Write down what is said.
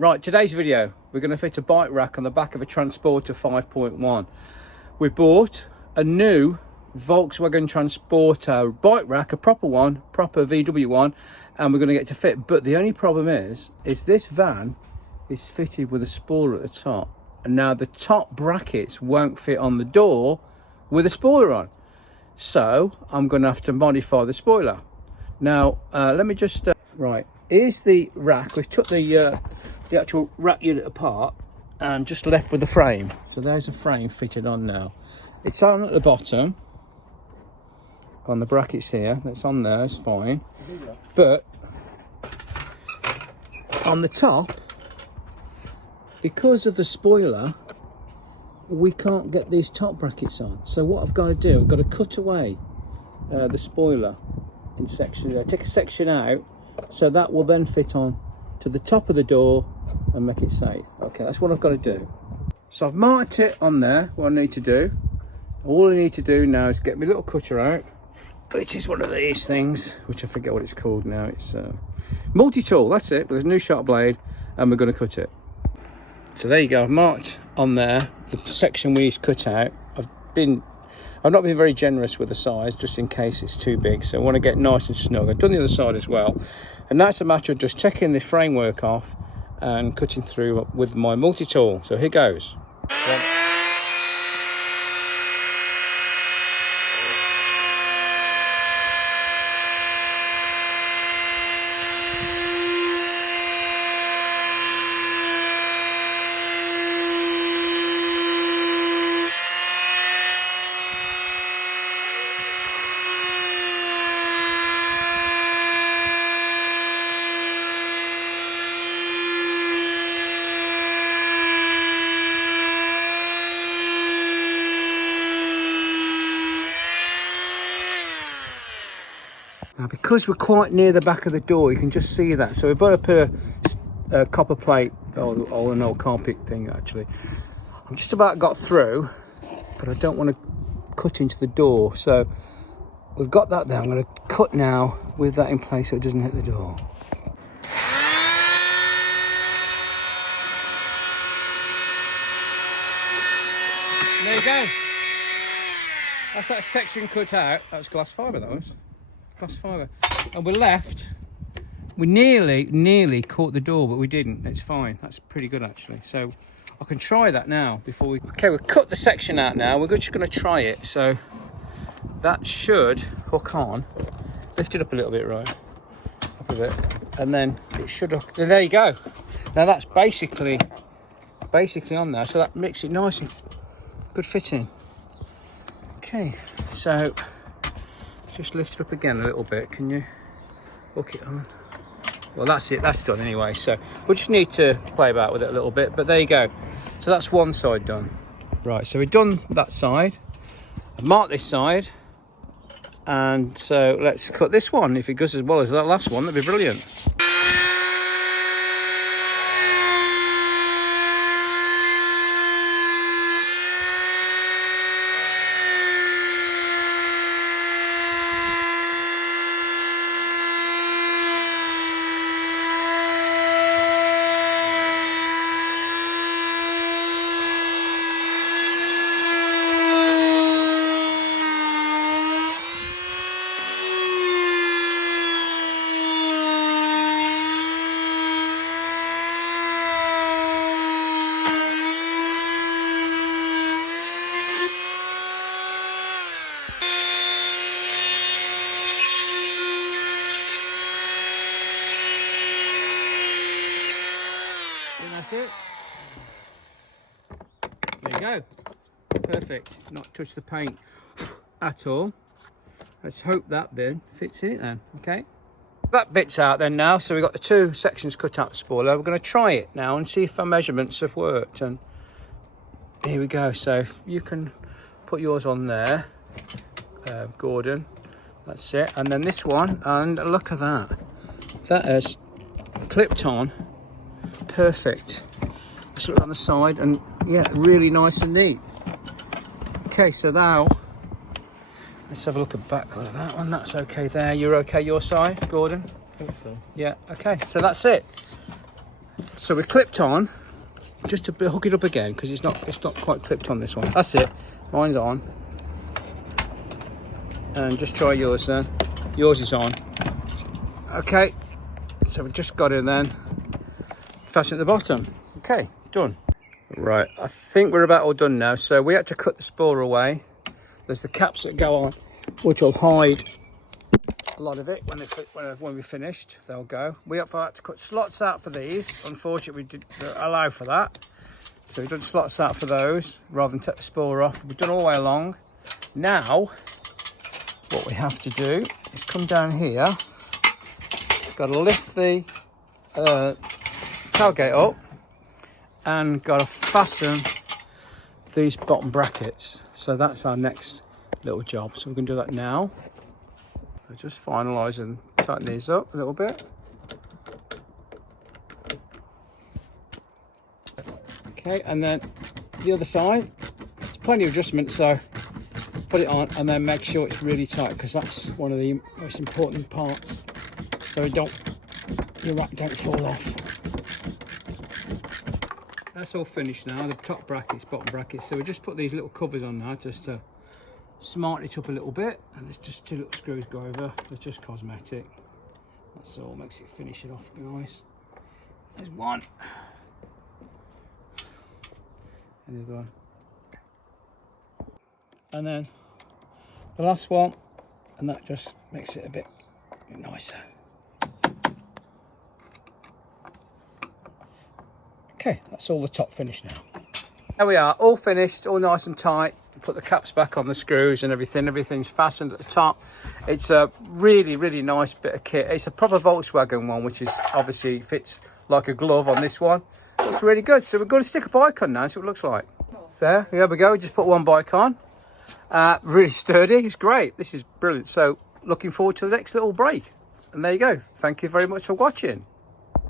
Right, today's video, we're going to fit a bike rack on the back of a Transporter 5.1. We bought a new Volkswagen Transporter bike rack, a proper one, proper VW one, and we're going to get it to fit. But the only problem is this van is fitted with a spoiler at the top. And now the top brackets won't fit on the door with a spoiler on. So I'm going to have to modify the spoiler. Now, let me just, right, here's the rack. We've took the actual rack unit apart and just left with the frame. So there's a frame fitted on now. It's on at the bottom, on the brackets here. That's on there, it's fine. But on the top, because of the spoiler, we can't get these top brackets on. So what I've got to do, I've got to cut away the spoiler in sections. Take a section out, so that will then fit on to the top of the door and make it safe. Okay, that's what I've got to do. So I've marked it on there, what I need to do. All I need to do now is get my little cutter out, which is one of these things, which I forget what it's called now. It's multi-tool, that's it, with a new sharp blade, and we're going to cut it. So there you go, I've marked on there the section we need to cut out. I've not been very generous with the size, just in case it's too big, so I want to get nice and snug. I've done the other side as well, and that's a matter of just checking the framework off and cutting through with my multi-tool. So here goes. Now, because we're quite near the back of the door, you can just see that. So we've got to put a copper plate, or an old carpet thing actually. I'm just about got through, but I don't want to cut into the door. So we've got that there. I'm going to cut now with that in place so it doesn't hit the door. There you go. That's that section cut out. That's glass fibre, that was. Glass fibre. And we're left, we nearly caught the door, but we didn't. It's fine. That's pretty good actually. So I can try that now before we... Okay, we've cut the section out now. We're just going to try it. So that should hook on. Lift it up a little bit, right? Up a bit. And then it should hook. There you go. Now that's basically on there. So that makes it nice and good fitting. Okay, so just lift it up again a little bit. Can you hook it on? Well, that's it. That's done anyway. So we just need to play about with it a little bit. But there you go. So that's one side done. Right. So we've done that side. I've marked this side. And so let's cut this one. If it goes as well as that last one, that'd be brilliant. That's it. There you go. Perfect. Not touch the paint at all. Let's hope that then fits in it then. Okay. That bit's out then now. So we've got the two sections cut out the spoiler. We're going to try it now and see if our measurements have worked. And here we go. So if you can put yours on there, Gordon. That's it. And then this one. And look at that. That has clipped on. Perfect. Just look on the side and yeah, really nice and neat. Okay, so now let's have a look at back of that one. That's okay there. You're okay your side, Gordon? I think so. Yeah, okay. So that's it. So we clipped on, just to hook it up again, because it's not quite clipped on this one. That's it, mine's on. And just try yours then. Yours is on. Okay, so we've just got it then. Fasten at the bottom. Okay, done. Right, I think we're about all done now. So we had to cut the spoiler away. There's the caps that go on, which will hide a lot of it when we finished. They'll go. We had to cut slots out for these. Unfortunately, we didn't allow for that. So we've done slots out for those rather than take the spoiler off. We've done all the way along. Now, what we have to do is come down here. Got to lift the tailgate up and got to fasten these bottom brackets. So that's our next little job. So we're going to do that now. So just finalise and tighten these up a little bit. Okay, and then the other side, there's plenty of adjustments, so put it on and then make sure it's really tight, because that's one of the most important parts, so your rack don't fall off. That's all finished now, the top brackets, bottom brackets, so we just put these little covers on now just to smarten it up a little bit, and there's just 2 little screws go over. They're just cosmetic, that's all, makes it finish it off nice. There's one and the other one, and then the last one, and that just makes it a bit nicer. Okay, that's all the top finished now. There we are, all finished, all nice and tight. Put the caps back on the screws and everything. Everything's fastened at the top. It's a really, really nice bit of kit. It's a proper Volkswagen one, which is obviously fits like a glove on this one. Looks really good. So we're going to stick a bike on now, see what it looks like. There we go. We just put one bike on. Really sturdy. It's great. This is brilliant. So looking forward to the next little break. And there you go. Thank you very much for watching.